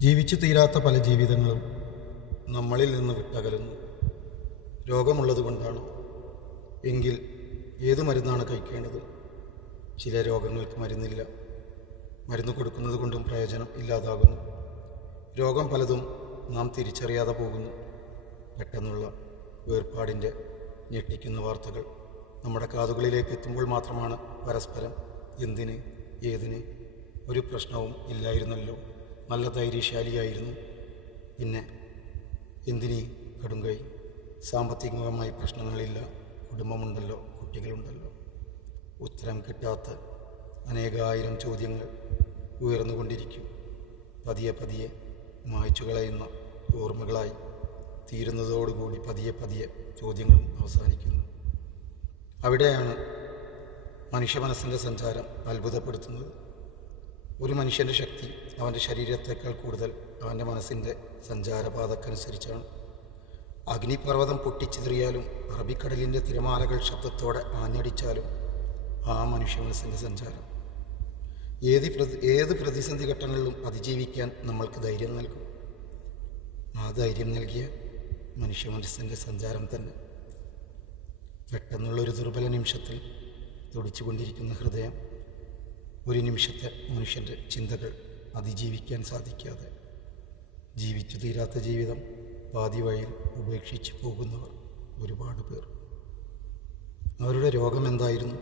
ജീവിച്ചു തീരാത്ത പല ജീവിതങ്ങളും നമ്മളിൽ നിന്ന് വിട്ടകലുന്നു. രോഗമുള്ളത് കൊണ്ടാണ്. എങ്കിൽ ഏത് മരുന്നാണ് കഴിക്കേണ്ടത്? ചില രോഗങ്ങൾക്ക് മരുന്നില്ല. മരുന്ന് കൊടുക്കുന്നത് കൊണ്ടും പ്രയോജനം ഇല്ലാതാകുന്നു. രോഗം പലതും നാം തിരിച്ചറിയാതെ പോകുന്നു. പെട്ടെന്നുള്ള വേർപാടിന്റെ ഞെട്ടിക്കുന്ന വാർത്തകൾ നമ്മുടെ കാതുകളിലേക്ക് എത്തുമ്പോൾ മാത്രമാണ് പരസ്പരം എന്തിന് ഏതിന് ഒരു പ്രശ്നവും ഇല്ലായിരുന്നല്ലോ. നല്ല ധൈര്യശാലിയായിരുന്നു. പിന്നെ എന്തിനീ കടുങ്കൈ സാമ്പത്തികമായി പ്രശ്നങ്ങളില്ല. കുടുംബമുണ്ടല്ലോ കുട്ടികളുണ്ടല്ലോ. ഉത്തരം കിട്ടാത്ത അനേകായിരം ചോദ്യങ്ങൾ ഉയർന്നുകൊണ്ടിരിക്കും. പതിയെ പതിയെ മായ്ച്ചു കളയുന്ന ഓർമ്മകളായി തീരുന്നതോടുകൂടി പതിയെ പതിയെ ചോദ്യങ്ങളും അവസാനിക്കുന്നു. അവിടെയാണ് മനുഷ്യ മനസ്സിന്റെ സഞ്ചാരം അത്ഭുതപ്പെടുത്തുന്നത്. ഒരു മനുഷ്യന്റെ ശക്തി അവന്റെ ശരീരത്തേക്കാൾ കൂടുതൽ അവന്റെ മനസ്സിന്റെ സഞ്ചാരപാതക്കനുസരിച്ചാണ്. അഗ്നിപർവതം പൊട്ടിച്ചിതറിയാലും അറബിക്കടലിന്റെ തിരമാലകൾ ശബ്ദത്തോടെ ആഞ്ഞടിച്ചാലും ആ മനുഷ്യ മനസ്സിന്റെ സഞ്ചാരം. ഏത് പ്രതി ഏത് പ്രതിസന്ധി ഘട്ടങ്ങളിലും അതിജീവിക്കാൻ നമ്മൾക്ക് ധൈര്യം നൽകും. ആ ധൈര്യം നൽകിയ മനുഷ്യ മനസ്സിന്റെ സഞ്ചാരം തന്നെ. പെട്ടെന്നുള്ള ഒരു ദുർബല നിമിഷത്തിൽ തുടിച്ചുകൊണ്ടിരിക്കുന്ന ഹൃദയം ഒരു നിമിഷത്തെ മനുഷ്യന്റെ ചിന്തകൾ അതിജീവിക്കാൻ സാധിക്കാതെ ജീവിച്ചു തീരാത്ത ജീവിതം പാതി വഴിയിൽ ഉപേക്ഷിച്ച് പോകുന്നവർ ഒരുപാട് പേർ. അവരുടെ രോഗം എന്തായിരുന്നു?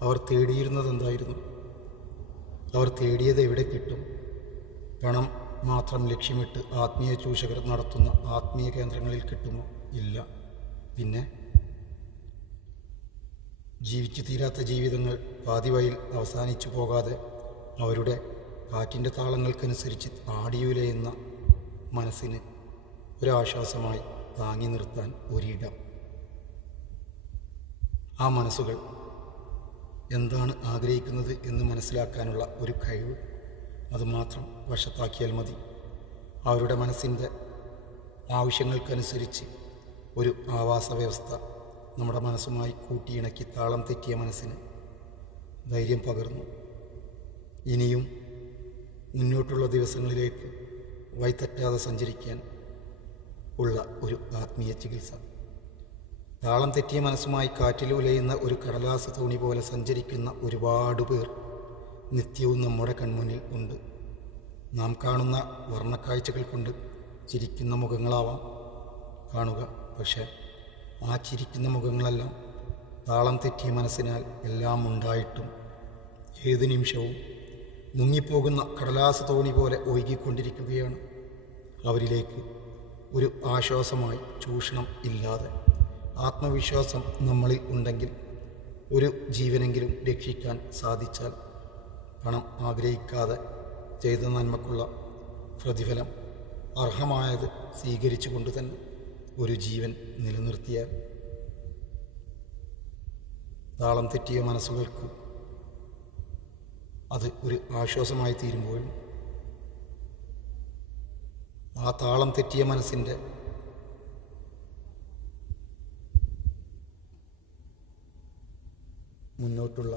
അവർ തേടിയിരുന്നത് എന്തായിരുന്നു? അവർ തേടിയത് എവിടെ കിട്ടും? പണം മാത്രം ലക്ഷ്യമിട്ട് ആത്മീയ ചൂഷകർ നടത്തുന്ന ആത്മീയ കേന്ദ്രങ്ങളിൽ കിട്ടുമോ? ഇല്ല. പിന്നെ ജീവിച്ചു തീരാത്ത ജീവിതങ്ങൾ പാതിവയിൽ അവസാനിച്ചു പോകാതെ അവരുടെ കാറ്റിന്റെ താളങ്ങൾക്കനുസരിച്ച് നാടിയുലയുന്ന മനസ്സിന് ഒരാശ്വാസമായി താങ്ങി നിർത്താൻ ഒരിടം. ആ മനസ്സുകൾ എന്താണ് ആഗ്രഹിക്കുന്നത് എന്ന് മനസ്സിലാക്കാനുള്ള ഒരു കഴിവ് അതുമാത്രം വശത്താക്കിയാൽ മതി. അവരുടെ മനസ്സിന്റെ ആവശ്യങ്ങൾക്കനുസരിച്ച് ഒരു ആവാസ വ്യവസ്ഥ നമ്മുടെ മനസ്സുമായി കൂട്ടിയിണക്കി താളം തെറ്റിയ മനസ്സിന് ധൈര്യം പകർന്നു. ഇനിയും മുന്നോട്ടുള്ള ദിവസങ്ങളിലേക്ക് വൈത്തറ്റാതെ സഞ്ചരിക്കാൻ ഉള്ള ഒരു ആത്മീയ ചികിത്സ. താളം തെറ്റിയ മനസ്സുമായി കാറ്റിൽ ഉലയുന്ന ഒരു കടലാസ് തോണി പോലെ സഞ്ചരിക്കുന്ന ഒരുപാട് പേർ നിത്യവും നമ്മുടെ കൺമുന്നിൽ ഉണ്ട്. നാം കാണുന്ന വർണക്കാഴ്ചകൾ കൊണ്ട് ചിരിക്കുന്ന മുഖങ്ങളാവാം. കാണുക പക്ഷേ ആ ചിരിക്കുന്ന മുഖങ്ങളെല്ലാം താളം തെറ്റിയ മനസ്സിനാൽ എല്ലാം ഉണ്ടായിട്ടും ഏത് നിമിഷവും മുങ്ങിപ്പോകുന്ന കടലാസ് തോണി പോലെ ഒഴുകിക്കൊണ്ടിരിക്കുകയാണ്. അവരിലേക്ക് ഒരു ആശ്വാസമായി ചൂഷണം ഇല്ലാതെ ആത്മവിശ്വാസം നമ്മളിൽ ഉണ്ടെങ്കിൽ ഒരു ജീവനെങ്കിലും രക്ഷിക്കാൻ സാധിച്ചാൽ പണം ആഗ്രഹിക്കാതെ ചെയ്ത നന്മക്കുള്ള പ്രതിഫലം അർഹമായത് സ്വീകരിച്ചുകൊണ്ട് തന്നെ ഒരു ജീവൻ നിലനിർത്തിയാൽ താളം തെറ്റിയ മനസ്സുകൾക്ക് അത് ഒരു ആശ്വാസമായി തീരുമ്പോഴും ആ താളം തെറ്റിയ മനസ്സിന്റെ മുന്നോട്ടുള്ള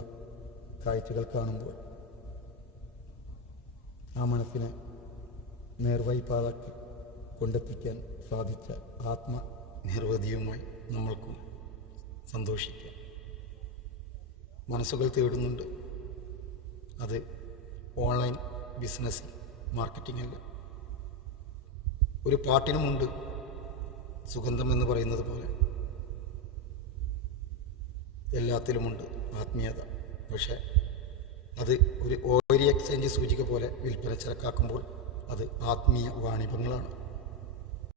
കാഴ്ചകൾ കാണുമ്പോൾ ആ മനസ്സിനെ നേർവഴിപ്പാതാക്കി കൊണ്ടെത്തിക്കാൻ സാധിച്ച ആത്മ നിർവധിയുമായി നമ്മൾക്കും സന്തോഷിക്കാം. മനസ്സുകൾ തേടുന്നുണ്ട്. അത് ഓൺലൈൻ ബിസിനസ് മാർക്കറ്റിംഗ് അല്ല. ഒരു പാട്ടിനുമുണ്ട് സുഗന്ധം എന്ന് പറയുന്നത് പോലെ. എല്ലാത്തിലുമുണ്ട് ആത്മീയത. പക്ഷേ അത് ഒരു ഓരി എക്സ്ചേഞ്ച് സൂചിക പോലെ വിൽപ്പന ചരക്കാക്കുമ്പോൾ അത് ആത്മീയ വാണിഭങ്ങളാണ്.